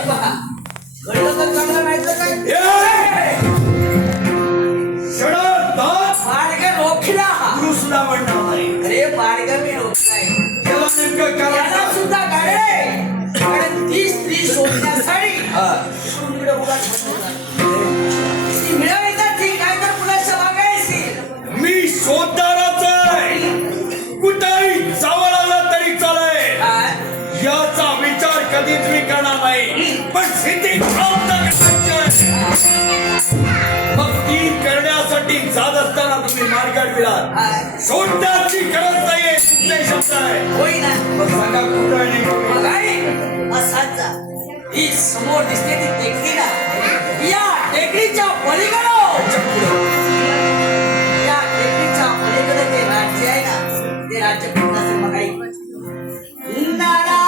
पहा कळलं तर चांगलं नाही तर काय बाडगा रोखला दुसरा म्हणणार नाही. अरे बाडगा मी रोखलाय त्याला नेमकं त्याला करायचं सुद्धा गाडे कारण ती स्त्री शोधण्यासाठी सुंदर उगाच ती मिळवायसाठी काय तर कुणाच्या मागायची मी शोधणारच आहे. कुठेही जावं लागलं तरी चालेल. याचा विचार कधीच मी करणार नाही. पण सिद्धी प्राप्त करायची आहे. मग ती करण्यासाठी जात असताना तुम्ही मार्ग अडविलात. शोधण्याची गरज नाहीये. तुमचे शब्द आहे. होई ना मग सांगा कुठं आहे नेमकं? बघाई असाच जा ही समोर दिसते ती टेकडी ना या टेकडीच्या पलीकडे या टेकडीच्या पलीकडे जे राज्य आहे ना ते राज्य कुठलं असेल बघाई नाना